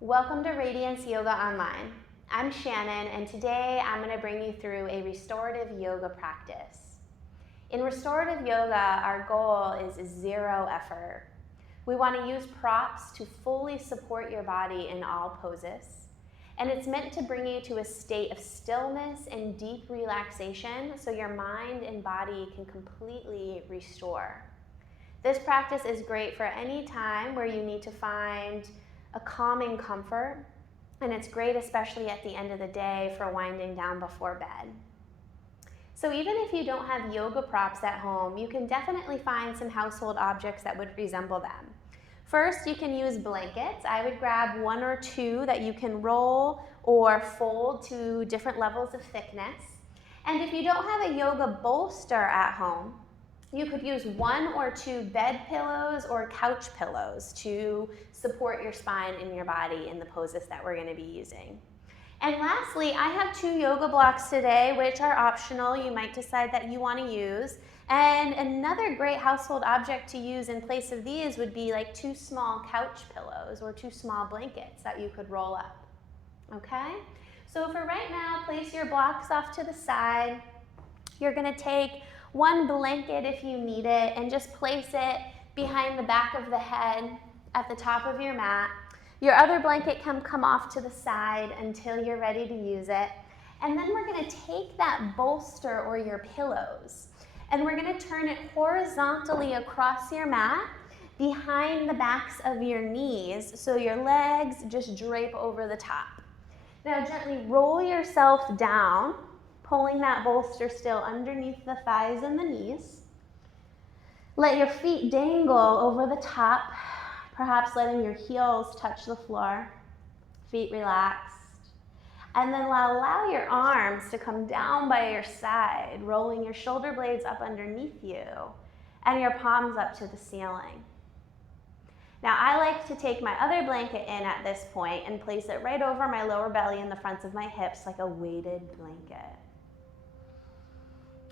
Welcome to Radiance Yoga Online. I'm Shannon, and today I'm going to bring you through a restorative yoga practice. In restorative yoga, our goal is zero effort. We want to use props to fully support your body in all poses, and it's meant to bring you to a state of stillness and deep relaxation so your mind and body can completely restore. This practice is great for any time where you need to find a calming comfort, and it's great especially at the end of the day for winding down before bed. So even if you don't have yoga props at home, you can definitely find some household objects that would resemble them. First, you can use blankets. I would grab one or two that you can roll or fold to different levels of thickness. And if you don't have a yoga bolster at home, you could use one or two bed pillows or couch pillows to support your spine and your body in the poses that we're going to be using. And lastly, I have two yoga blocks today, which are optional. You might decide that you want to use. And another great household object to use in place of these would be like two small couch pillows or two small blankets that you could roll up. Okay? So for right now, place your blocks off to the side. You're going to take one blanket if you need it and just place it behind the back of the head at the top of your mat. Your other blanket can come off to the side until you're ready to use it. And then we're going to take that bolster or your pillows and we're going to turn it horizontally across your mat behind the backs of your knees so your legs just drape over the top. Now gently roll yourself down, pulling that bolster still underneath the thighs and the knees. Let your feet dangle over the top, perhaps letting your heels touch the floor, feet relaxed. And then allow your arms to come down by your side, rolling your shoulder blades up underneath you and your palms up to the ceiling. Now I like to take my other blanket in at this point and place it right over my lower belly and the fronts of my hips like a weighted blanket.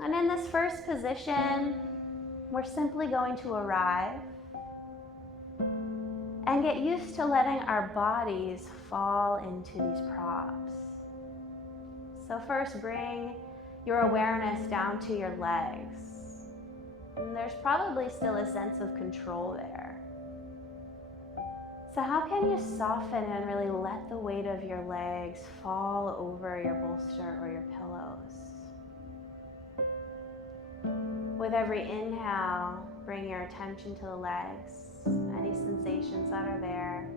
And in this first position, we're simply going to arrive and get used to letting our bodies fall into these props. So first, bring your awareness down to your legs. And there's probably still a sense of control there. So how can you soften and really let the weight of your legs fall over your bolster or your pillows? With every inhale, bring your attention to the legs, any sensations that are there.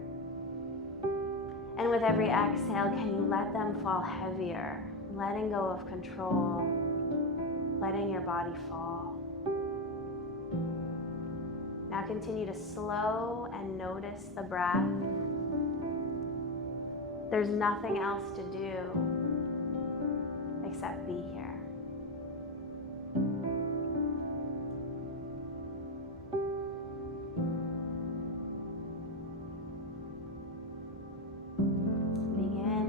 And with every exhale, can you let them fall heavier, letting go of control, letting your body fall. Now continue to slow and notice the breath. There's nothing else to do except be here.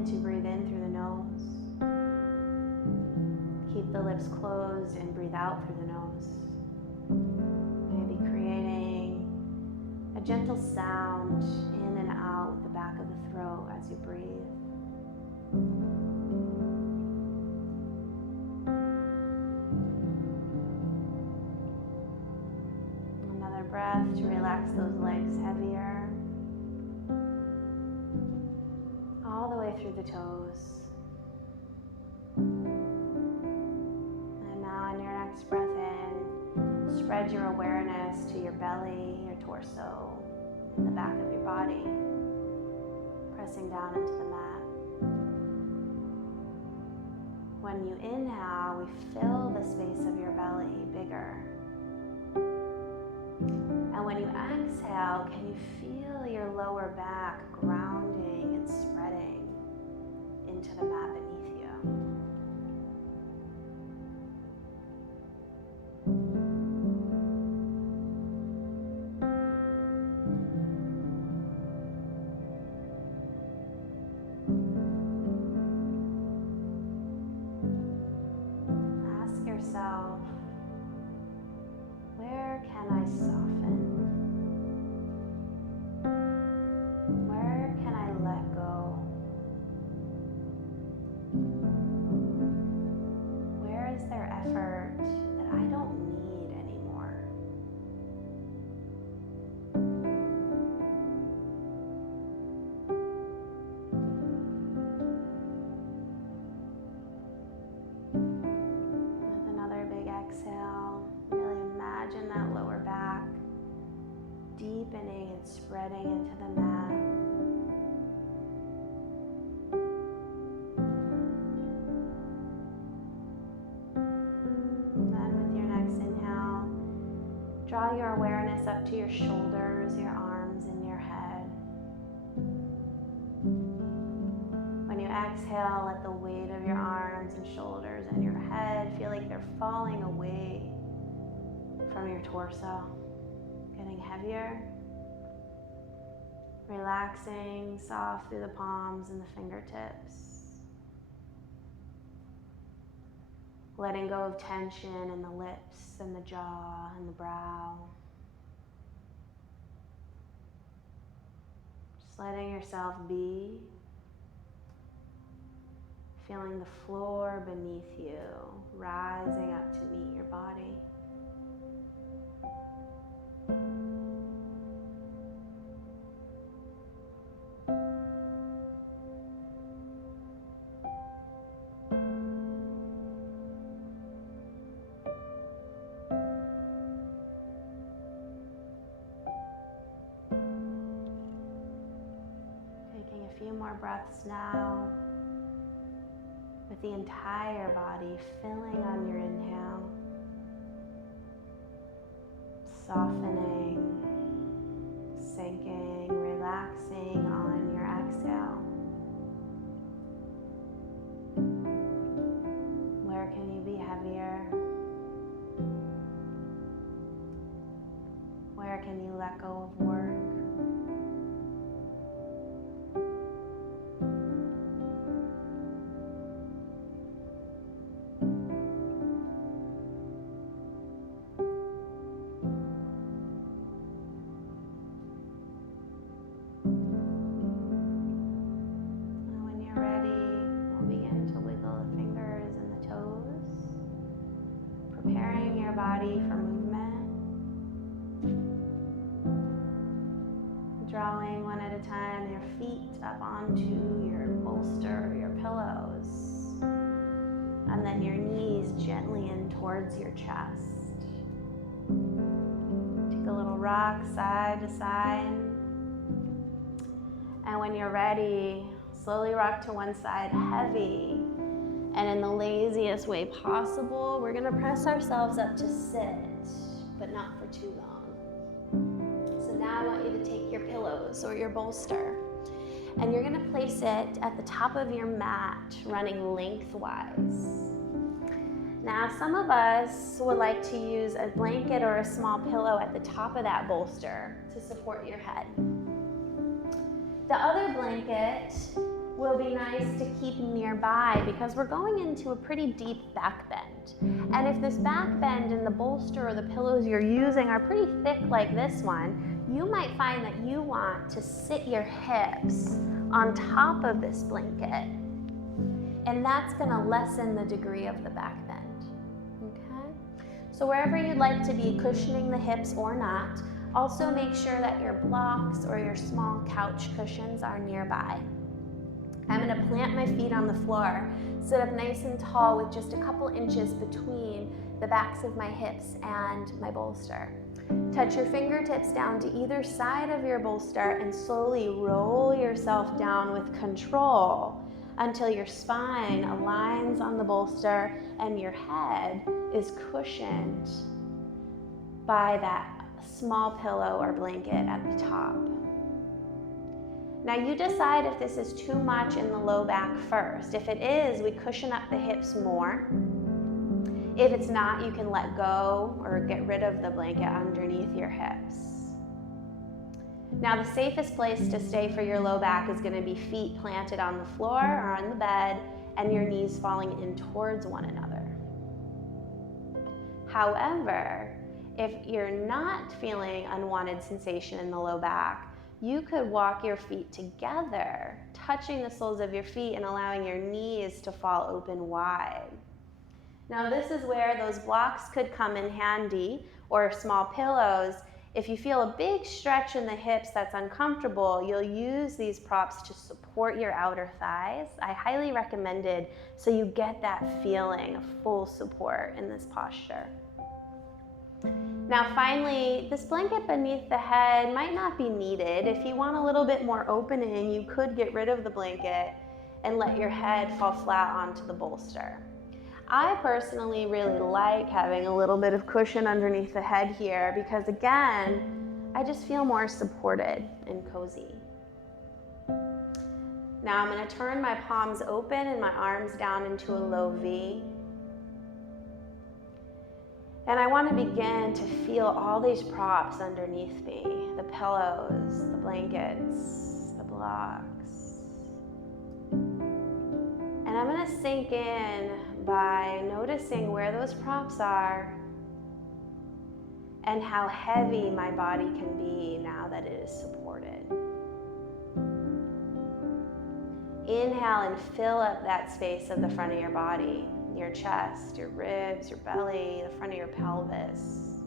To breathe in through the nose. Keep the lips closed and breathe out through the nose. Maybe creating a gentle sound in and out with the back of the throat as you breathe. Another breath to relax those legs heavier. All the way through the toes. And now on your next breath in, spread your awareness to your belly, your torso, and the back of your body, pressing down into the mat. When you inhale, we fill the space of your belly bigger. And when you exhale, can you feel your lower back grounding and spreading into the mat beneath you? Ask yourself, where can I soften? Where can I let spreading into the mat. And then with your next inhale, draw your awareness up to your shoulders, your arms, and your head. When you exhale, let the weight of your arms and shoulders and your head feel like they're falling away from your torso, getting heavier, relaxing, soft through the palms and the fingertips, letting go of tension in the lips and the jaw and the brow. Just letting yourself be, feeling the floor beneath you, rising up to meet your body. Taking a few more breaths now, with the entire body filling on your inhale, softening, sinking, relaxing on your exhale. Where can you be heavier? Where can you let go of work? Preparing your body for movement. Drawing one at a time your feet up onto your bolster or your pillows. And then your knees gently in towards your chest. Take a little rock side to side. And when you're ready, slowly rock to one side heavy. And in the laziest way possible, we're gonna press ourselves up to sit, but not for too long. So now I want you to take your pillows or your bolster, and you're gonna place it at the top of your mat, running lengthwise. Now, some of us would like to use a blanket or a small pillow at the top of that bolster to support your head. The other blanket will be nice to keep nearby because we're going into a pretty deep back bend. And if this back bend in the bolster or the pillows you're using are pretty thick like this one, you might find that you want to sit your hips on top of this blanket. And that's gonna lessen the degree of the back bend, okay? So wherever you'd like to be cushioning the hips or not, also make sure that your blocks or your small couch cushions are nearby. I'm gonna plant my feet on the floor, sit up nice and tall with just a couple inches between the backs of my hips and my bolster. Touch your fingertips down to either side of your bolster and slowly roll yourself down with control until your spine aligns on the bolster and your head is cushioned by that small pillow or blanket at the top. Now you decide if this is too much in the low back first. If it is, we cushion up the hips more. If it's not, you can let go or get rid of the blanket underneath your hips. Now the safest place to stay for your low back is gonna be feet planted on the floor or on the bed and your knees falling in towards one another. However, if you're not feeling unwanted sensation in the low back, you could walk your feet together, touching the soles of your feet and allowing your knees to fall open wide. Now this is where those blocks could come in handy, or small pillows. If you feel a big stretch in the hips that's uncomfortable, you'll use these props to support your outer thighs. I highly recommend it so you get that feeling of full support in this posture. Now finally, this blanket beneath the head might not be needed. If you want a little bit more opening, you could get rid of the blanket and let your head fall flat onto the bolster. I personally really like having a little bit of cushion underneath the head here because, again, I just feel more supported and cozy. Now I'm going to turn my palms open and my arms down into a low V. And I want to begin to feel all these props underneath me, the pillows, the blankets, the blocks. And I'm going to sink in by noticing where those props are and how heavy my body can be now that it is supported. Inhale and fill up that space of the front of your body, your chest, your ribs, your belly, the front of your pelvis.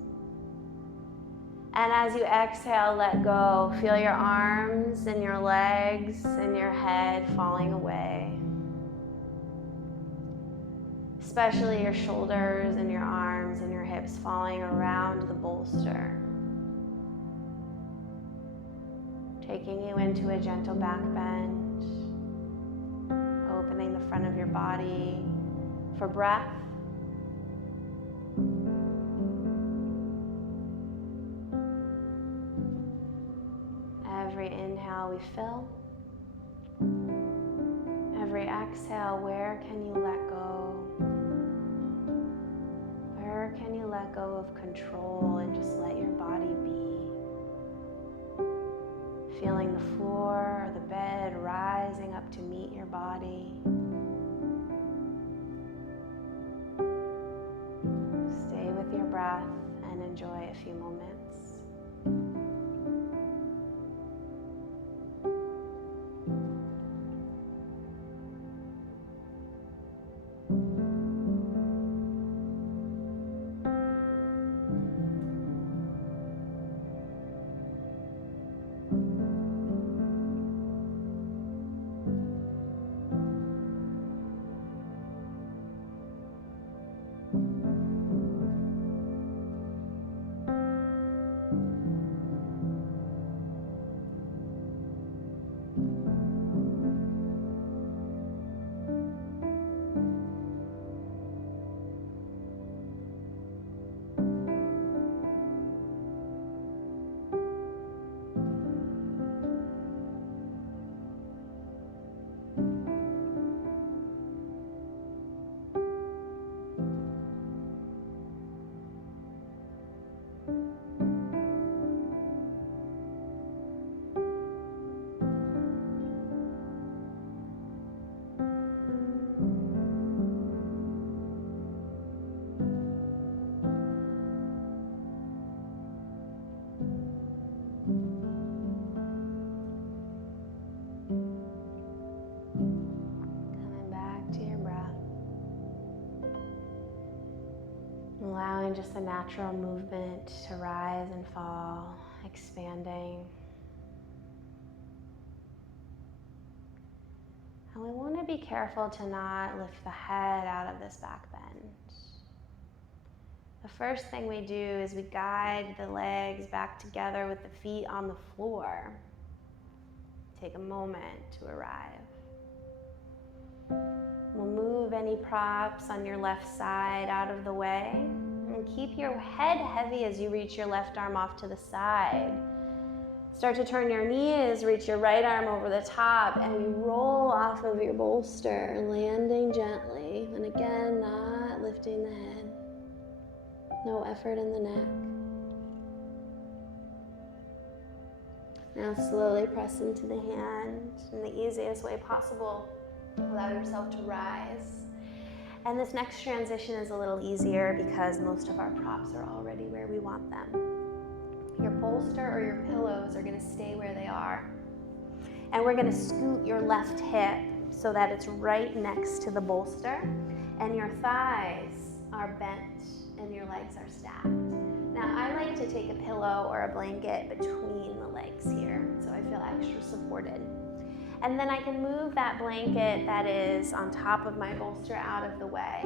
And as you exhale, let go. Feel your arms and your legs and your head falling away. Especially your shoulders and your arms and your hips falling around the bolster. Taking you into a gentle back bend. Opening the front of your body for breath. Every inhale we fill. Every exhale, where can you let go? Where can you let go of control and just let your body be? Feeling the floor or the bed rising up to meet your body. Stay with your breath and enjoy a few moments. Allowing just the natural movement to rise and fall, expanding. And we want to be careful to not lift the head out of this back bend. The first thing we do is we guide the legs back together with the feet on the floor. Take a moment to arrive. We'll move any props on your left side out of the way. And keep your head heavy as you reach your left arm off to the side. Start to turn your knees, reach your right arm over the top, and we roll off of your bolster, landing gently. And again, not lifting the head. No effort in the neck. Now slowly press into the hand in the easiest way possible. Allow yourself to rise. And this next transition is a little easier because most of our props are already where we want them. Your bolster or your pillows are going to stay where they are. And we're going to scoot your left hip so that it's right next to the bolster. And your thighs are bent and your legs are stacked. Now I like to take a pillow or a blanket between the legs here so I feel extra supported. And then I can move that blanket that is on top of my bolster out of the way.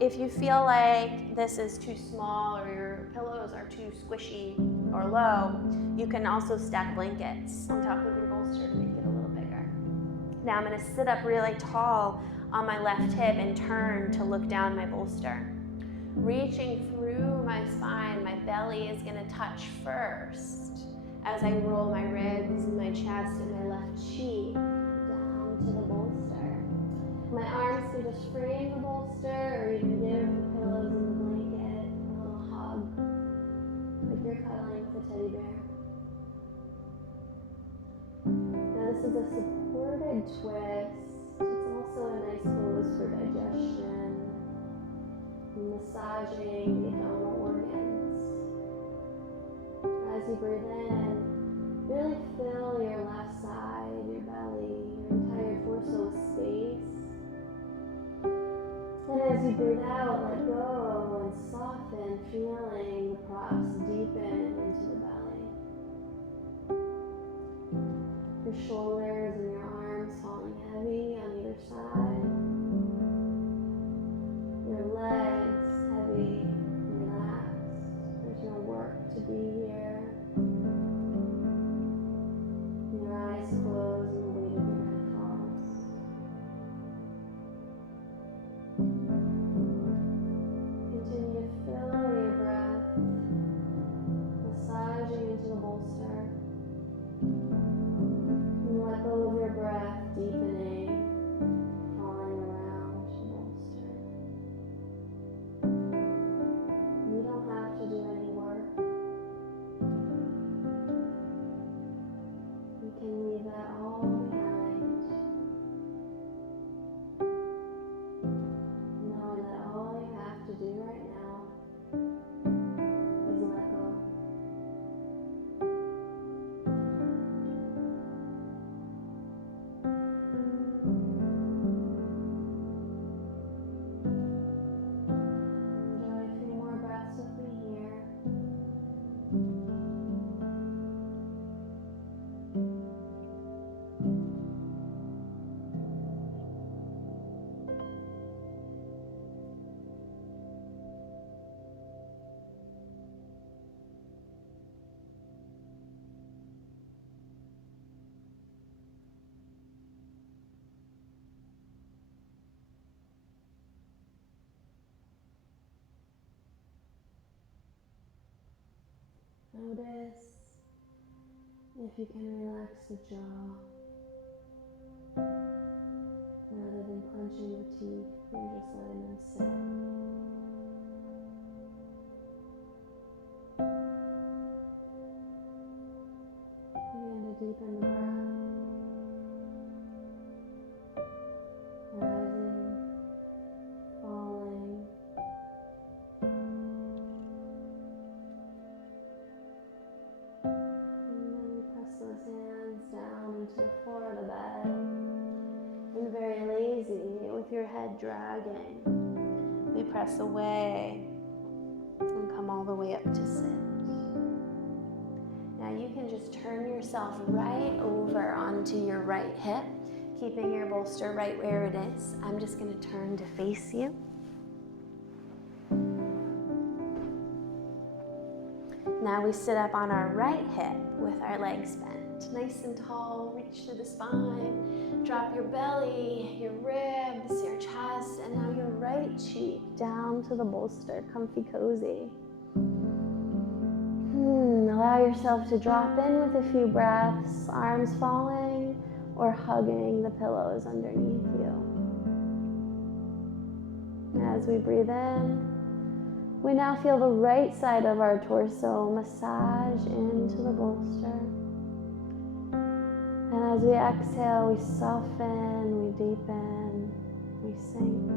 If you feel like this is too small or your pillows are too squishy or low, you can also stack blankets on top of your bolster to make it a little bigger. Now I'm going to sit up really tall on my left hip and turn to look down my bolster. Reaching through my spine, my belly is going to touch first as I roll my ribs and my chest and my left cheek down to the bolster. My arms can just frame the bolster or even give the pillows and the blanket a little hug, like you're cuddling with a teddy bear. Now this is a supported twist. It's also a nice pose for digestion, massaging the abdominal organs. As you breathe in, really fill your left side, your belly, your entire torso with space. And as you breathe out, let go and soften, feeling the props deepen into the belly. Your shoulders and your arms falling heavy on either side. Your legs heavy and relaxed. There's no work to be here. And your eyes closed and the weight of your head falls. Continue to fill your breath, massaging into the bolster. And let go of your breath, deepening, falling around the bolster. You don't have to do any work. You can leave that all behind, knowing that all you have to do right now is let go. Enjoy a few more breaths with me here. Notice if you can relax the jaw. Rather than clenching the teeth, you're just letting them sit. Begin to deepen the breath. Rising, falling. Those hands down into the floor of the bed. And very lazy, with your head dragging, we press away and come all the way up to sit. Now you can just turn yourself right over onto your right hip, keeping your bolster right where it is. I'm just going to turn to face you. Now we sit up on our right hip with our legs bent, nice and tall, reach through the spine, drop your belly, your ribs, your chest, and now your right cheek down to the bolster, comfy cozy. Allow yourself to drop in with a few breaths, arms falling or hugging the pillows underneath you. As we breathe in, we now feel the right side of our torso massage into the bolster. And as we exhale, we soften, we deepen, we sink.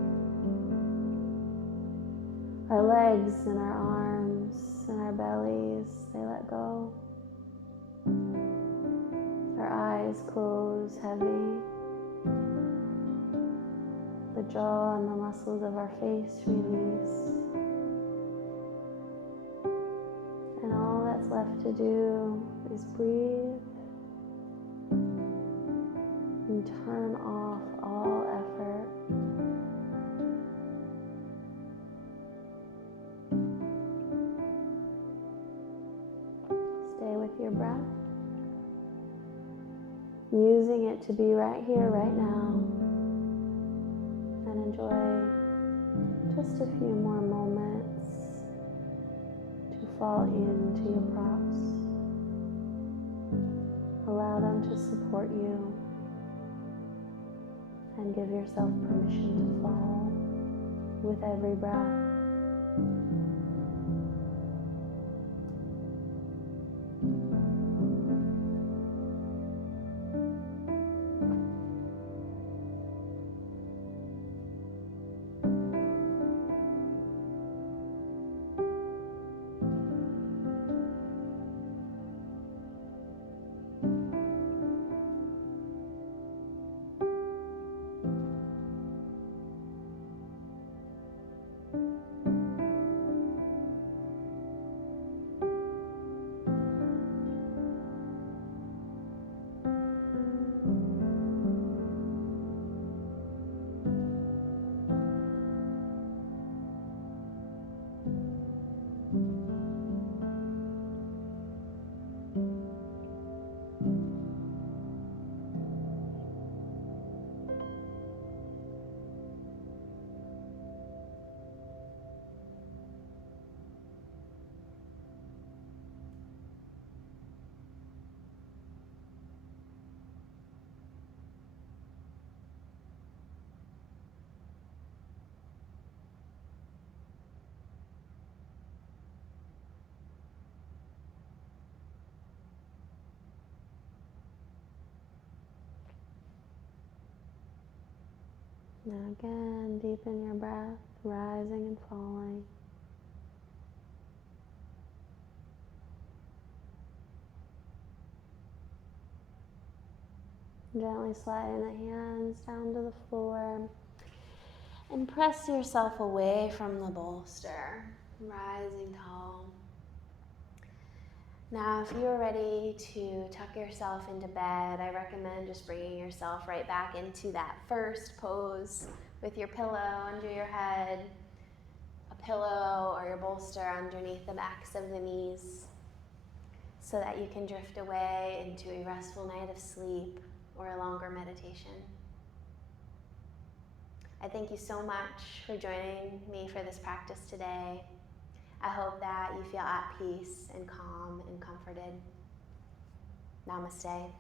Our legs and our arms and our bellies, they let go. Our eyes close heavy. The jaw and the muscles of our face release. And all that's left to do is breathe and turn off all effort. choosing it to be right here, right now, and enjoy just a few more moments to fall into your props. Allow them to support you and give yourself permission to fall with every breath. Now again, deepen your breath, rising and falling. Gently sliding the hands down to the floor and press yourself away from the bolster, rising tall. Now, if you're ready to tuck yourself into bed, I recommend just bringing yourself right back into that first pose with your pillow under your head, a pillow or your bolster underneath the backs of the knees, so that you can drift away into a restful night of sleep or a longer meditation. I thank you so much for joining me for this practice today. I hope that you feel at peace and calm and comforted. Namaste.